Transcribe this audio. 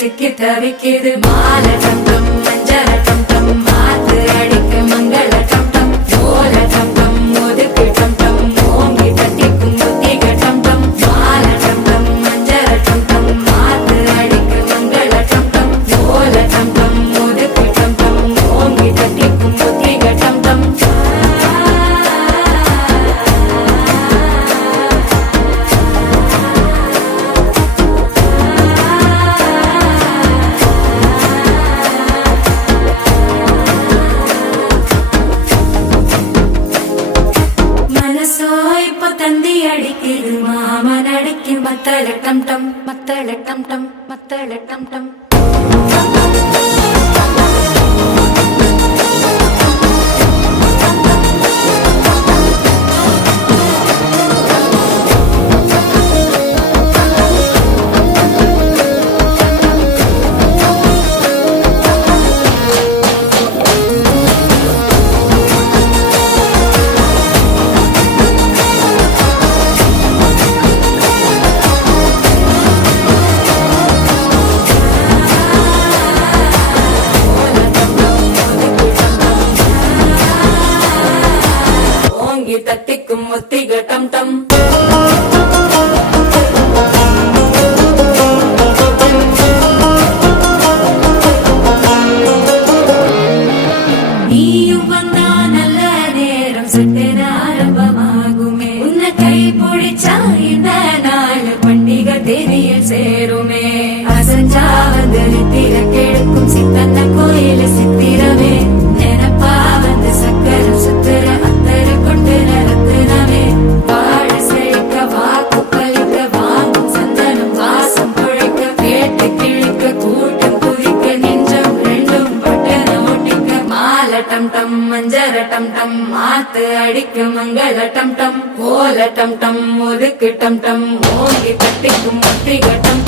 சிக்கி தவிக்குது மால டம் டம் மஞ்சள டம் டம் மாத்து அடிக்க மங்கள டம் டம் ஓல டம் டம் ஒதுக்கு டம் டம் ஓங்கி தட்டிக்கும் புத்திக டம் டம் மால டம் டம் மஞ்சள டம் டம் மாத்து அடிக்க மங்கள டம் டம் ஓல டம் டம் ஒதுக்கு டம் டம் ஓங்கி தட்டிக்கும் புத்திக டம் டம் தந்தி அடிக்குது மாமன் அடிக்கு மத்தள டம் டம் மத்தள டம் டம் மத்தள டம் டம் தட்டிக்கும் ஒத்திக டம் டம் நீயும் வந்தா நல்ல நேரம் சட்டென ஆரம்பமாகுமே உன்னை கை பிடிச்சா இந்த நாள் பண்டிகை தேதியில் சேருமே அசஞ்சா வந்து நித்திர கெடுக்கும் சித்தன்ன கோயில சித்திரமே நினப்பா வந்து சக்கர சுத்திர அத்தரு கொண்டு நடத்துனவே வாழ செழிக்க வாக்கு பலிக்க வாங்கும் சந்தனம் வாசம் பொழைக்க கேட்டு கிழிக்க கூட்டம் குதிக்க நெஞ்சம் ரெண்டும் பட்டன ஒட்டிக்க மால டம் டம் மஞ்சர டம் டம் மாத்து அடிக்க மங்கள டம் டம் கோல டம் டம் ஒதுக்கு டம் டம் ஓங்கி தட்டிக்கும் ஒத்திக டம்